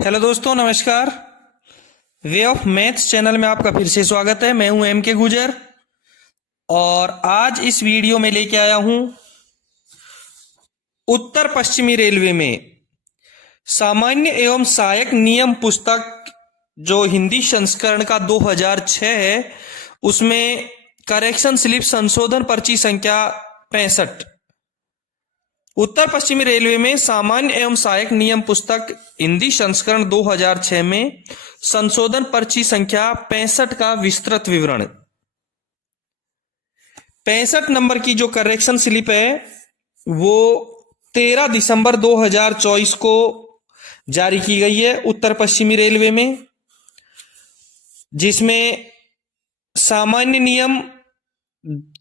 Hello दोस्तों, नमस्कार। Way of maths channel में आपका फिर से स्वागत है। मैं हूं एम के गुजर और आज इस वीडियो में लेके आया हूं उत्तर पश्चिमी रेलवे में सामान्य एवं सहायक नियम पुस्तक जो हिंदी संस्करण का 2006 है, उसमें करेक्शन स्लिप संशोधन पर्ची संख्या 65। उत्तर पश्चिमी रेलवे में सामान्य एवं सहायक नियम पुस्तक हिंदी संस्करण 2006 में संशोधन पर्ची संख्या 65 का विस्तृत विवरण। 65 नंबर की जो करेक्शन स्लिप है वो 13 दिसंबर 2024 को जारी की गई है उत्तर पश्चिमी रेलवे में, जिसमें सामान्य नियम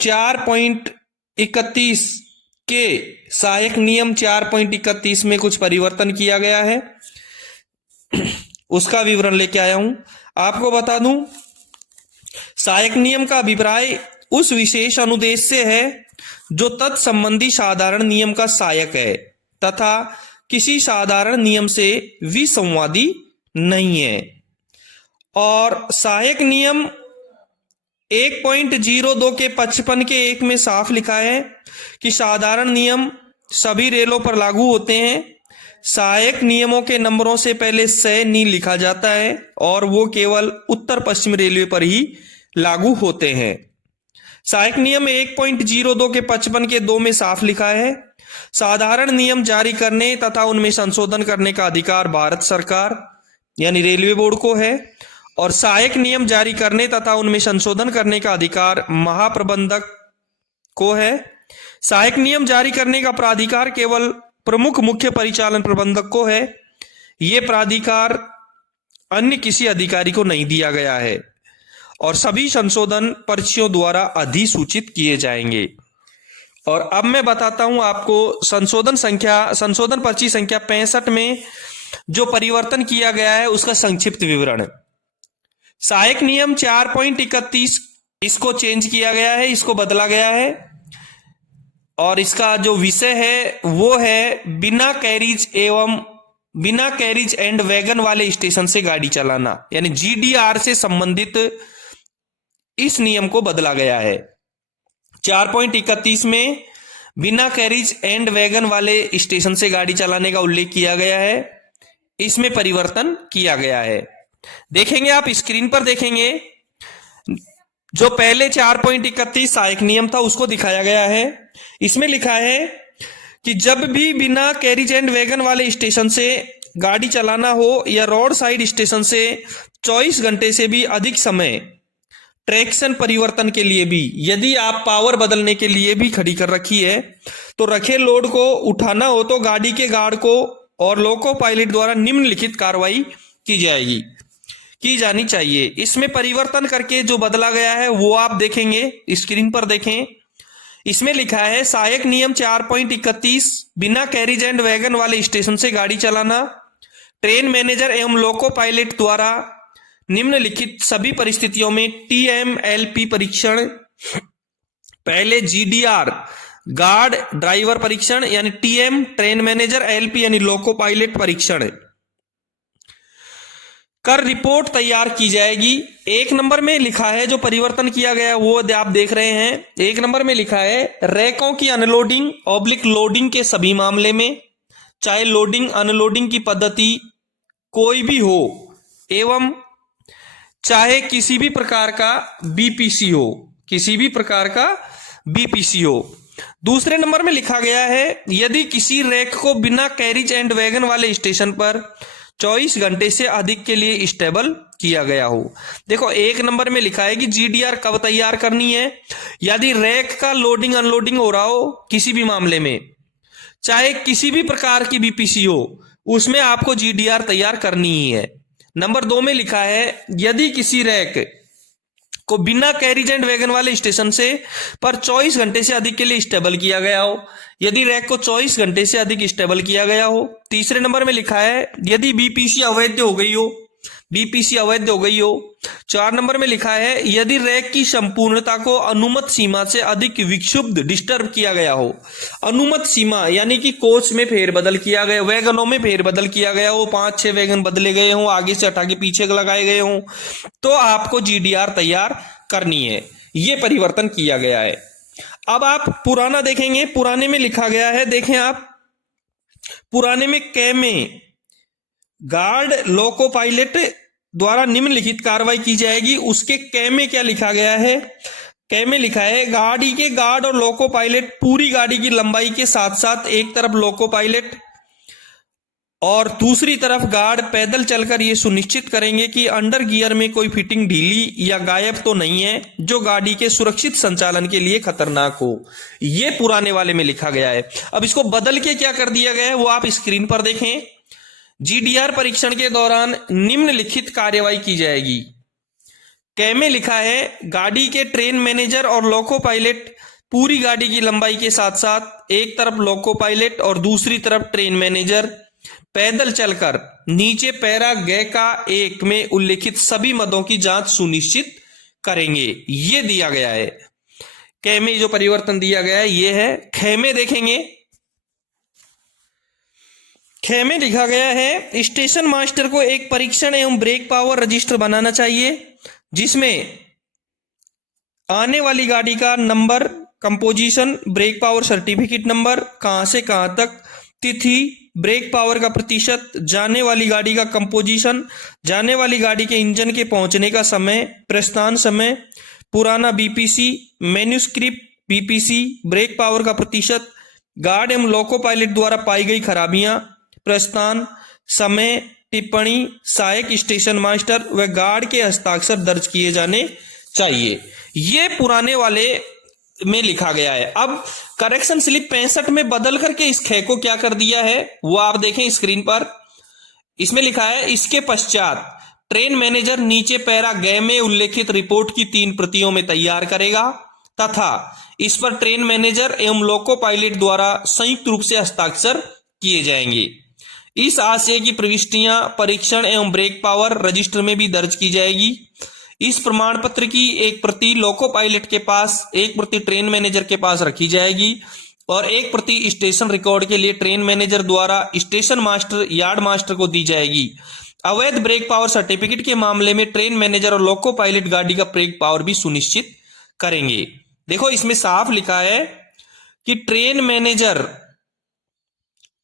4.31 के सहायक नियम 4.31 में कुछ परिवर्तन किया गया है। उसका विवरण लेके आया हूं। आपको बता दूं, सहायक नियम का अभिप्राय उस विशेष अनुदेश से है जो तत्संबंधी साधारण नियम का सहायक है तथा किसी साधारण नियम से विसंवादी नहीं है। और सहायक नियम 1.02 के 55 के 1 में साफ लिखा है कि साधारण नियम सभी रेलों पर लागू होते हैं। सहायक नियमों के नंबरों से पहले स नी लिखा जाता है और वो केवल उत्तर पश्चिम रेलवे पर ही लागू होते हैं। सहायक नियम 1.02 के 55 के 2 में साफ लिखा है, साधारण नियम जारी करने तथा उनमें संशोधन करने का अधिकार भारत सरकार यानी रेलवे बोर्ड को है और सहायक नियम जारी करने तथा उनमें संशोधन करने का अधिकार महाप्रबंधक को है। सहायक नियम जारी करने का प्राधिकार केवल प्रमुख मुख्य परिचालन प्रबंधक को है। यह प्राधिकार अन्य किसी अधिकारी को नहीं दिया गया है और सभी संशोधन पर्चियों द्वारा अधिसूचित किए जाएंगे। और अब मैं बताता हूं आपको संशोधन पर्ची संख्या 65 में जो परिवर्तन किया गया है उसका संक्षिप्त विवरण। सहायक नियम 4.31 इसको चेंज किया गया है, इसको बदला गया है और इसका जो विषय है वो है बिना कैरिज एंड वैगन वाले स्टेशन से गाड़ी चलाना, यानी जीडीआर से संबंधित इस नियम को बदला गया है। 4.31 में बिना कैरिज एंड वैगन वाले स्टेशन से गाड़ी चलाने का उल्लेख किया गया है, इसमें परिवर्तन किया गया है। देखेंगे आप स्क्रीन पर, देखेंगे जो पहले 4.31 सहायक नियम था उसको दिखाया गया है। इसमें लिखा है कि जब भी बिना कैरिज एंड वैगन वाले स्टेशन से गाड़ी चलाना हो या रोड साइड स्टेशन से 24 घंटे से भी अधिक समय ट्रैक्शन परिवर्तन के लिए भी, यदि आप पावर बदलने के लिए भी खड़ी कर रखी है तो रखे लोड को उठाना हो तो गाड़ी के गार्ड को और लोको पायलट द्वारा निम्नलिखित कार्रवाई की जानी चाहिए। इसमें परिवर्तन करके जो बदला गया है वो आप देखेंगे, स्क्रीन पर देखें। इसमें लिखा है सहायक नियम 4.31 बिना कैरिज एंड वैगन वाले स्टेशन से गाड़ी चलाना, ट्रेन मैनेजर एवं लोको पायलट द्वारा निम्नलिखित सभी परिस्थितियों में टीएमएलपी परीक्षण, पहले जीडीआर गार्ड ड्राइवर परीक्षण यानी टीएम ट्रेन मैनेजर, एलपी यानी लोको पायलट परीक्षण कर रिपोर्ट तैयार की जाएगी। 1 नंबर में लिखा है जो परिवर्तन किया गया वो आप देख रहे हैं। 1 नंबर में लिखा है रैकों की अनलोडिंग ऑब्लिक लोडिंग के सभी मामले में, चाहे लोडिंग अनलोडिंग की पद्धति कोई भी हो एवं चाहे किसी भी प्रकार का बीपीसी हो। दूसरे नंबर में लिखा गया है यदि किसी रैक को बिना कैरिज एंड वैगन वाले स्टेशन पर 24 घंटे से अधिक के लिए स्टेबल किया गया हो। देखो 1 नंबर में लिखा है कि जीडीआर कब तैयार करनी है, यदि रैक का लोडिंग अनलोडिंग हो रहा हो किसी भी मामले में, चाहे किसी भी प्रकार की बीपीसी हो, उसमें आपको जीडीआर तैयार करनी ही है। नंबर 2 में लिखा है यदि किसी रैक को बिना कैरिज एंड वैगन वाले स्टेशन से पर 24 घंटे से अधिक के लिए स्टेबल किया गया हो, यदि रैक को 24 घंटे से अधिक स्टेबल किया गया हो। तीसरे नंबर में लिखा है यदि बीपीसी अवैध हो गई हो, बीपीसी अवैध हो गई हो। 4 नंबर में लिखा है यदि रैक की संपूर्णता को अनुमत सीमा से अधिक विक्षुब्ध डिस्टर्ब किया गया हो। अनुमत सीमा यानी कि कोच में फेरबदल किया गया, वैगनों में फेरबदल किया गया हो, 5-6 वैगन बदले गए हों, आगे से हटा के पीछे लगाए गए हों, तो आपको जीडीआर तैयार करनी है। ये परिवर्तन किया गया है। अब आप पुराना देखेंगे, पुराने में लिखा गया है, देखें आप, पुराने में कै में गार्ड लोको पायलट द्वारा निम्नलिखित कार्रवाई की जाएगी। उसके कै में क्या लिखा गया है? कै में लिखा है गाड़ी के गार्ड और लोको पायलट पूरी गाड़ी की लंबाई के साथ साथ एक तरफ लोको पायलट और दूसरी तरफ गार्ड पैदल चलकर यह सुनिश्चित करेंगे कि अंडर गियर में कोई फिटिंग ढीली या गायब तो नहीं है जो गाड़ी के सुरक्षित संचालन के लिए खतरनाक हो। यह पुराने वाले में लिखा गया है। अब इसको बदल के क्या कर दिया गया है वो आप स्क्रीन पर देखें। जीडीआर परीक्षण के दौरान निम्नलिखित कार्यवाही की जाएगी। कै में लिखा है गाड़ी के ट्रेन मैनेजर और लोको पायलट पूरी गाड़ी की लंबाई के साथ साथ एक तरफ लोको पायलट और दूसरी तरफ ट्रेन मैनेजर पैदल चलकर नीचे पैरा ग का 1 में उल्लेखित सभी मदों की जांच सुनिश्चित करेंगे। ये दिया गया है। कै में जो परिवर्तन दिया गया है ये है। ख में देखेंगे, ख में लिखा गया है स्टेशन मास्टर को एक परीक्षण एवं ब्रेक पावर रजिस्टर बनाना चाहिए जिसमें आने वाली गाड़ी का number, composition, brake power certificate number, कहां से कहां तक, तिथि, ब्रेक पावर का प्रतिशत, जाने वाली गाड़ी का कंपोजिशन, जाने वाली गाड़ी के इंजन के पहुंचने का समय, प्रस्थान समय, पुराना BPC, manuscript BPC, brake power का प्रतिशत, गार्ड एवं लोको पायलट द्वारा पाई गई खराबियां, प्रस्थान समय, टिप्पणी, सहायक स्टेशन मास्टर व गार्ड के हस्ताक्षर दर्ज किए जाने चाहिए। ये पुराने वाले में लिखा गया है। अब करेक्शन स्लिप 65 में बदल करके इस ख को क्या कर दिया है वो आप देखें स्क्रीन पर। इसमें लिखा है इसके पश्चात ट्रेन मैनेजर नीचे पैरा ग में उल्लेखित रिपोर्ट की 3 प्रतियों में तैयार करेगा तथा इस पर ट्रेन मैनेजर एवं लोको पायलट द्वारा संयुक्त रूप से हस्ताक्षर किए जाएंगे। इस आशय की प्रविष्टियां परीक्षण एवं ब्रेक पावर रजिस्टर में भी दर्ज की जाएगी। इस प्रमाण पत्र की एक प्रति लोको पायलट के पास, एक प्रति ट्रेन मैनेजर के पास रखी जाएगी और एक प्रति स्टेशन रिकॉर्ड के लिए ट्रेन मैनेजर द्वारा स्टेशन मास्टर, यार्ड मास्टर को दी जाएगी। अवैध ब्रेक पावर सर्टिफिकेट के मामले में ट्रेन मैनेजर और लोको पायलट गाड़ी का ब्रेक पावर भी सुनिश्चित करेंगे। देखो इसमें साफ लिखा है कि ट्रेन मैनेजर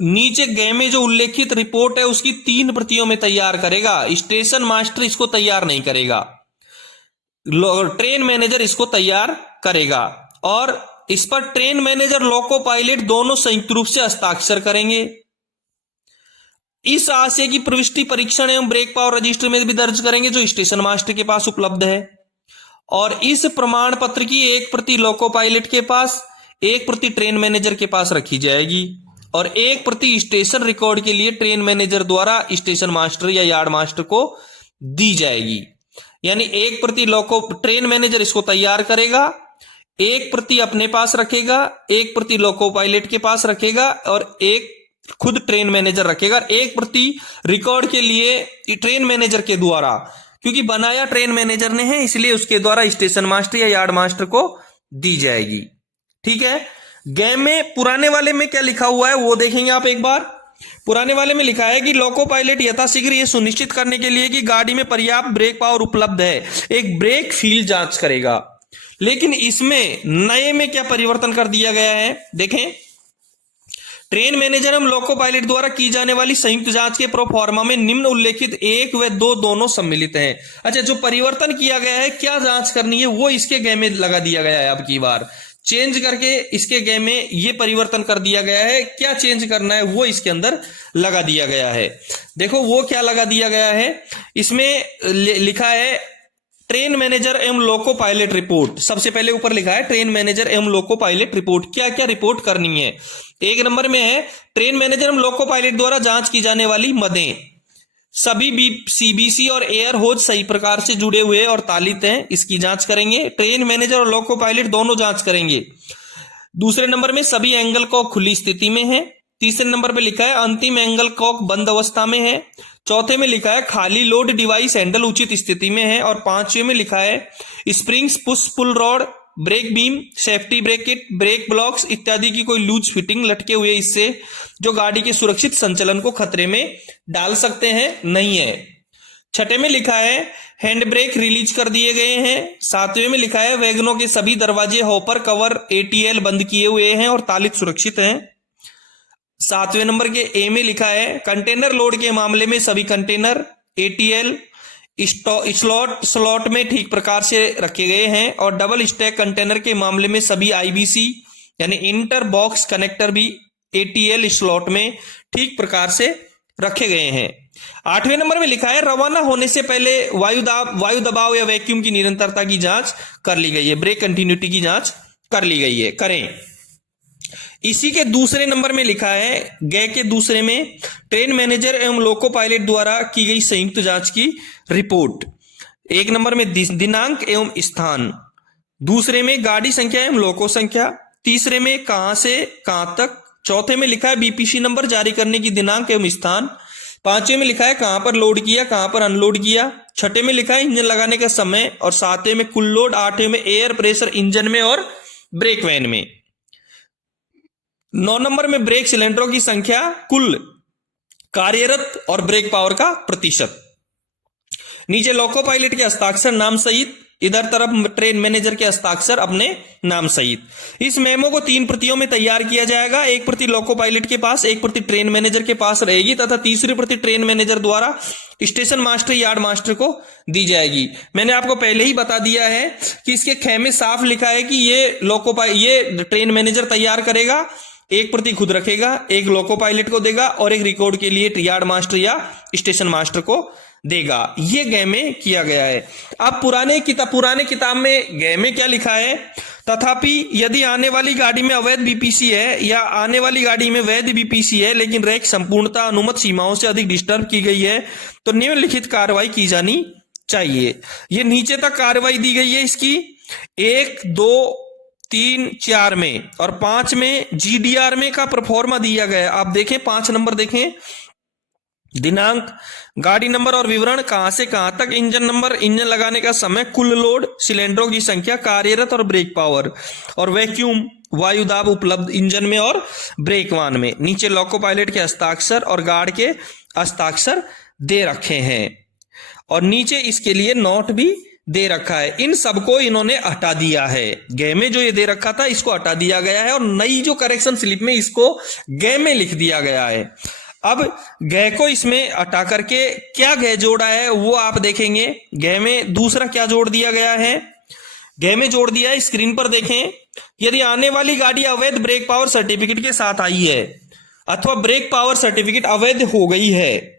नीचे ग में जो उल्लेखित रिपोर्ट है उसकी 3 प्रतियों में तैयार करेगा। स्टेशन मास्टर इसको तैयार नहीं करेगा, ट्रेन मैनेजर इसको तैयार करेगा और इस पर ट्रेन मैनेजर लोको पायलट दोनों संयुक्त रूप से हस्ताक्षर करेंगे। इस आशय की प्रविष्टि परीक्षण एवं ब्रेक पावर रजिस्टर में भी दर्ज करेंगे जो स्टेशन मास्टर के पास उपलब्ध है और इस प्रमाण पत्र की एक प्रति लोको पायलट के पास, एक प्रति ट्रेन मैनेजर के पास रखी जाएगी और एक प्रति स्टेशन रिकॉर्ड के लिए ट्रेन मैनेजर द्वारा स्टेशन मास्टर या यार्ड मास्टर को दी जाएगी। यानी एक प्रति लोको ट्रेन मैनेजर इसको तैयार करेगा, एक प्रति अपने पास रखेगा, एक प्रति लोको पायलट के पास रखेगा और एक खुद ट्रेन मैनेजर रखेगा। एक प्रति रिकॉर्ड के लिए ट्रेन मैनेजर के द्वारा, क्योंकि बनाया ट्रेन मैनेजर ने है इसलिए उसके द्वारा स्टेशन मास्टर या यार्ड मास्टर को दी जाएगी। ठीक है। ग में पुराने वाले में क्या लिखा हुआ है वो देखेंगे आप एक बार। पुराने वाले में लिखा है कि लोको पायलट यथाशीघ्र यह सुनिश्चित करने के लिए कि गाड़ी में पर्याप्त ब्रेक पावर उपलब्ध है एक ब्रेक फील जांच करेगा। लेकिन इसमें नए में क्या परिवर्तन कर दिया गया है देखें। ट्रेन मैनेजर एवं लोको पायलट द्वारा की जाने वाली संयुक्त जांच के प्रोफार्मा में निम्न उल्लेखित 1 व 2 दोनों सम्मिलित हैं। अच्छा, जो परिवर्तन किया गया है क्या जांच करनी है वो इसके ग में लगा दिया गया है। अब की बार चेंज करके इसके ग में ये परिवर्तन कर दिया गया है। क्या चेंज करना है वो इसके अंदर लगा दिया गया है। देखो वो क्या लगा दिया गया है। इसमें लिखा है ट्रेन मैनेजर एवं लोको पायलट रिपोर्ट। सबसे पहले ऊपर लिखा है ट्रेन मैनेजर एवं लोको पायलट रिपोर्ट। क्या क्या रिपोर्ट करनी है। 1 नंबर में है ट्रेन मैनेजर एवं लोको पायलट द्वारा जांच की जाने वाली मदें, सभी सीबीसी और एयर होज सही प्रकार से जुड़े हुए और तालित हैं, इसकी जांच करेंगे। ट्रेन मैनेजर और लोको पायलट दोनों जांच करेंगे। दूसरे नंबर में सभी एंगल को खुली स्थिति में है। तीसरे नंबर पे लिखा है अंतिम एंगल कॉक बंद अवस्था में है। चौथे में लिखा है खाली लोड डिवाइस हैंडल उचित स्थिति में है। और पांचवें में लिखा है springs, push pull rod, brake beam, safety bracket, brake blocks इत्यादि की कोई लूज फिटिंग लटके हुए इससे जो गाड़ी के सुरक्षित संचालन को खतरे में डाल सकते हैं नहीं है। छठे में लिखा है हैंड ब्रेक रिलीज कर दिए गए हैं। सातवें में लिखा है वैगनों के सभी दरवाजे हॉपर कवर ATL बंद किए हुए हैं और तालित सुरक्षित हैं। सातवें नंबर के ए में लिखा है कंटेनर लोड के मामले में सभी कंटेनर ATL स्लॉट में ठीक प्रकार से रखे गए हैं और डबल स्टैक कंटेनर के मामले में सभी IBC यानी इंटर बॉक्स कनेक्टर भी ATL स्लॉट में ठीक प्रकार से रखे गए हैं। आठवें नंबर में लिखा है रवाना होने से पहले वायु दबाव या वैक्यूम की निरंतरता की जांच कर ली गई है, ब्रेक कंटिन्यूटी की जांच कर ली गई है, करें। इसी के दूसरे नंबर में लिखा है गए के दूसरे में ट्रेन मैनेजर एवं लोको पायलट द्वारा की गई संयुक्त जांच की रिपोर्ट। एक नंबर में दिनांक एवं स्थान, दूसरे में गाड़ी संख्या एवं लोको संख्या, तीसरे में कहां से कहां तक, चौथे में लिखा है BPC नंबर जारी करने की दिनांक एवं स्थान, पांचवें में लिखा है कहां पर लोड किया कहां पर अनलोड किया, छठे में लिखा है इंजन लगाने का समय और सातवें में कुल लोड, आठवें में एयर प्रेशर इंजन में और ब्रेक वैन में। 9 नंबर में ब्रेक सिलेंडरों की संख्या, कुल कार्यरत और ब्रेक पावर का प्रतिशत। नीचे लोको पायलट के हस्ताक्षर नाम सहित, इधर तरफ ट्रेन मैनेजर के हस्ताक्षर अपने नाम सहित। इस मेमो को 3 प्रतियों में तैयार किया जाएगा। एक प्रति लोको पायलट के पास, एक प्रति ट्रेन मैनेजर के पास रहेगी तथा तीसरी प्रति ट्रेन मैनेजर द्वारा स्टेशन मास्टर यार्ड मास्टर को दी जाएगी। मैंने आपको पहले ही बता दिया है कि इसके ख में साफ लिखा है कि ये ट्रेन मैनेजर तैयार करेगा, एक प्रति खुद रखेगा, एक लोको पायलट को देगा और एक रिकॉर्ड के लिए यार्ड मास्टर या स्टेशन मास्टर को देगा। ये गए में किया गया है। अब पुराने किताब में गए में क्या लिखा है, तथापि यदि आने वाली गाड़ी में अवैध BPC है या आने वाली गाड़ी में वैध BPC है लेकिन रैक संपूर्णता अनुमत सीमाओं से अधिक डिस्टर्ब की गई है तो निम्नलिखित कार्रवाई की जानी चाहिए। ये नीचे तक कार्रवाई दी गई है इसकी 1, 2, 3, 4 में और 5 में GDR में का प्रोफॉर्मा दिया गया है। आप देखें 5 नंबर देखें, दिनांक, गाड़ी नंबर और विवरण, कहां से कहां तक, इंजन नंबर, इंजन लगाने का समय, कुल लोड, सिलेंडरों की संख्या, कार्यरत और ब्रेक पावर और वैक्यूम वायु दाब उपलब्ध इंजन में और ब्रेक वान में। नीचे लोको पायलट के हस्ताक्षर और गार्ड के हस्ताक्षर दे रखे हैं और नीचे इसके लिए नोट भी दे रखा है। इन सबको इन्होंने हटा दिया है। गे में जो ये दे रखा था इसको हटा दिया गया है और नई जो करेक्शन स्लिप में इसको गे में लिख दिया गया है। अब गै को इसमें हटा करके क्या गै जोड़ा है वो आप देखेंगे। गै में दूसरा क्या जोड़ दिया गया है, गै में जोड़ दिया है, स्क्रीन पर देखें। यदि आने वाली गाड़ी अवैध ब्रेक पावर सर्टिफिकेट के साथ आई है अथवा ब्रेक पावर सर्टिफिकेट अवैध हो गई है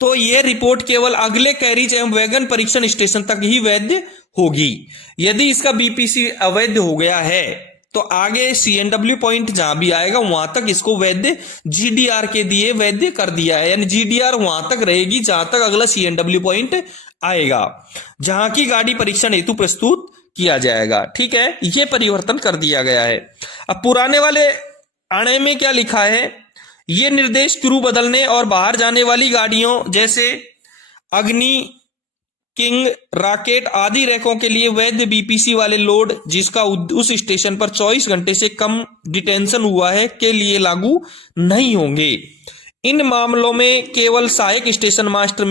तो यह रिपोर्ट केवल अगले कैरिज एवं वैगन परीक्षण स्टेशन तक ही वैध होगी। यदि इसका BPC अवैध हो गया है तो आगे CNW पॉइंट जहां भी आएगा वहां तक इसको वैध GDR के दिए वैध कर दिया है, यानी GDR वहां तक रहेगी जहां तक अगला CNW पॉइंट आएगा जहां की गाड़ी परीक्षण हेतु प्रस्तुत किया जाएगा। ठीक है, यह परिवर्तन कर दिया गया है। अब पुराने वाले आने में क्या लिखा है, ये निर्देश क्रू बदलने और बाहर जाने वाली गाड़ियों जैसे अग्नि, किंग, रॉकेट आदि रैकों के लिए वैध BPC वाले लोड जिसका उस स्टेशन पर 24 घंटे से कम डिटेंशन हुआ है के लिए लागू नहीं होंगे। इन मामलों में केवल सहायक स्टेशन मास्टर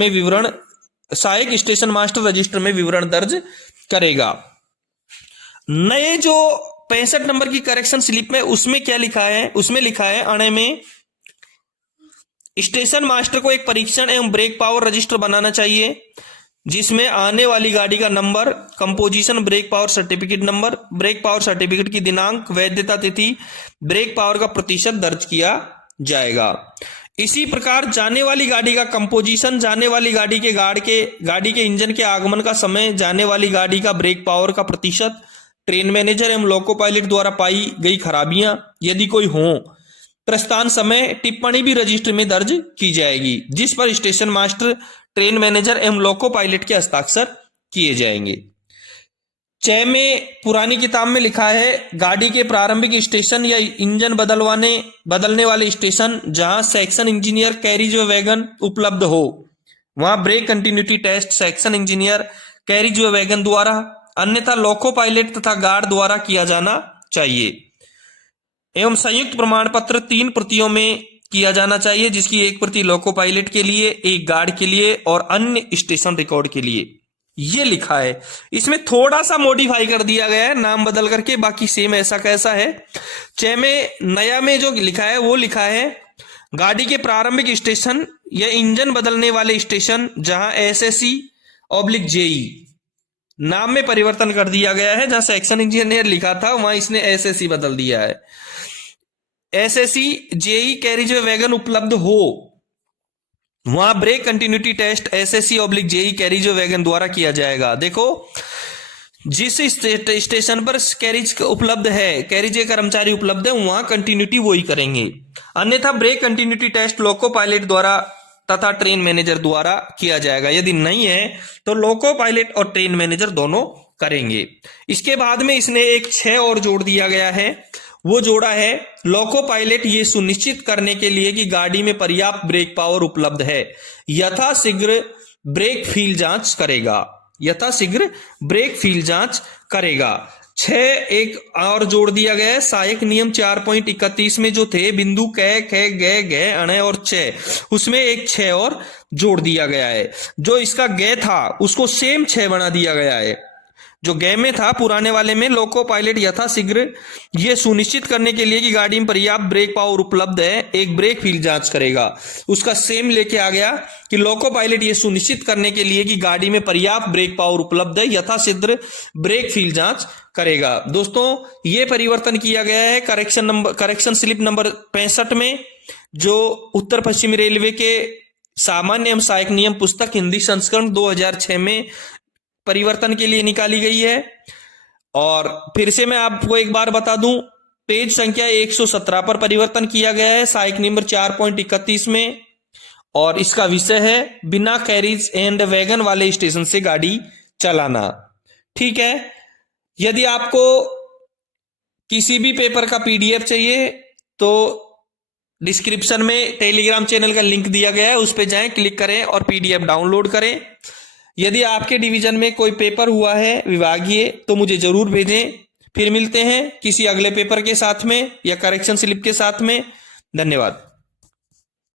रजिस्टर में विवरण दर्ज करेगा। नए जो 65 नंबर की करेक्शन स्लिप में उसमें क्या लिखा है, उसमें लिखा है अणे में स्टेशन मास्टर को एक परीक्षण एवं ब्रेक पावर रजिस्टर बनाना चाहिए जिसमें आने वाली गाड़ी का number, composition, brake power certificate number, brake power certificate की दिनांक, वैधता तिथि, ब्रेक पावर का प्रतिशत दर्ज किया जाएगा। इसी प्रकार जाने वाली गाड़ी का कंपोजिशन, जाने वाली गाड़ी के गाड़ी के इंजन के आगमन का समय, जाने वाली गाड़ी का ब्रेक पावर का प्रतिशत, ट्रेन मैनेजर एवं लोको पायलट द्वारा पाई गई खराबियां यदि कोई हो, प्रस्थान समय, टिप्पणी भी रजिस्टर में दर्ज की जाएगी जिस पर स्टेशन मास्टर, ट्रेन मैनेजर एवं लोको पायलट के हस्ताक्षर किए जाएंगे। 6 में पुरानी किताब में लिखा है गाड़ी के प्रारंभिक स्टेशन या इंजन बदलने वाले स्टेशन जहां सेक्शन इंजीनियर कैरिज व वैगन उपलब्ध हो वहां brake continuity test section engineer carriage व वैगन द्वारा, अन्यथा लोको पायलट तथा गार्ड द्वारा किया जाना चाहिए। एवं संयुक्त प्रमाण पत्र 3 प्रतियों में किया जाना चाहिए, जिसकी एक प्रति लोको पायलट के लिए, एक गार्ड के लिए और अन्य स्टेशन रिकॉर्ड के लिए। ये लिखा है। इसमें थोड़ा सा मॉडिफाई कर दिया गया है नाम बदल करके, बाकी सेम ऐसा कैसा है। 6 में नया में जो लिखा है वो लिखा है गाड़ी के प्रारंभिक स्टेशन या इंजन बदलने वाले स्टेशन जहां SSC/JE, नाम में परिवर्तन कर दिया गया है। जहां सेक्शन इंजीनियर लिखा था वहां इसने SSC बदल दिया है। SSC/JE कैरिज व वैगन उपलब्ध हो वहां brake continuity test SSC/JE carriage व वैगन द्वारा किया जाएगा। देखो, जिस स्टेशन पर कैरिज उपलब्ध है, कैरिज के कर्मचारी उपलब्ध है, वहां कंटिन्यूटी वही करेंगे। अन्यथा brake continuity test loco pilot द्वारा तथा ट्रेन मैनेजर द्वारा किया जाएगा। यदि नहीं है तो लोको पायलट और ट्रेन मैनेजर दोनों करेंगे। इसके बाद में इसने एक 6 और जोड़ दिया गया है। वो जोड़ा है लोको पायलट ये सुनिश्चित करने के लिए कि गाड़ी में पर्याप्त ब्रेक पावर उपलब्ध है, यथाशीघ्र ब्रेक फील जांच करेगा। 6 एक और जोड़ दिया गया है। सहायक नियम 4.31 में जो थे बिंदु क, ख, ग, अण और 6, उसमें एक 6 और जोड़ दिया गया है। जो इसका ग था उसको सेम 6 बना दिया गया है। जो ग में था पुराने वाले में, लोको पायलट यथाशीघ्र ये सुनिश्चित करने के लिए कि गाड़ी में पर्याप्त ब्रेक पावर उपलब्ध है, एक ब्रेक फील जांच करेगा। उसका सेम लेके आ गया कि लोको पायलट ये सुनिश्चित करने के लिए कि गाड़ी में पर्याप्त ब्रेक पावर उपलब्ध है, यथाशीघ्र ब्रेक फील जांच करेगा। दोस्तों, ये परिवर्तन किया गया है करेक्शन स्लिप नंबर 65 में, जो उत्तर पश्चिमी रेलवे के सामान्य एवं सहायक नियम पुस्तक हिंदी संस्करण 2006 में परिवर्तन के लिए निकाली गई है। और फिर से मैं आपको एक बार बता दूं, पेज संख्या 117 पर परिवर्तन किया गया है सहायक नंबर 4.31 में, और इसका विषय है बिना कैरिज एंड वैगन वाले स्टेशन से गाड़ी चलाना। ठीक है। यदि आपको किसी भी पेपर का PDF चाहिए तो डिस्क्रिप्शन में टेलीग्राम चैनल का लिंक दिया गया है, उस पर जाएं, क्लिक करें और PDF डाउनलोड करें। यदि आपके डिवीजन में कोई पेपर हुआ है विभागीय तो मुझे जरूर भेजें। फिर मिलते हैं किसी अगले पेपर के साथ में या करेक्शन स्लिप के साथ में। धन्यवाद।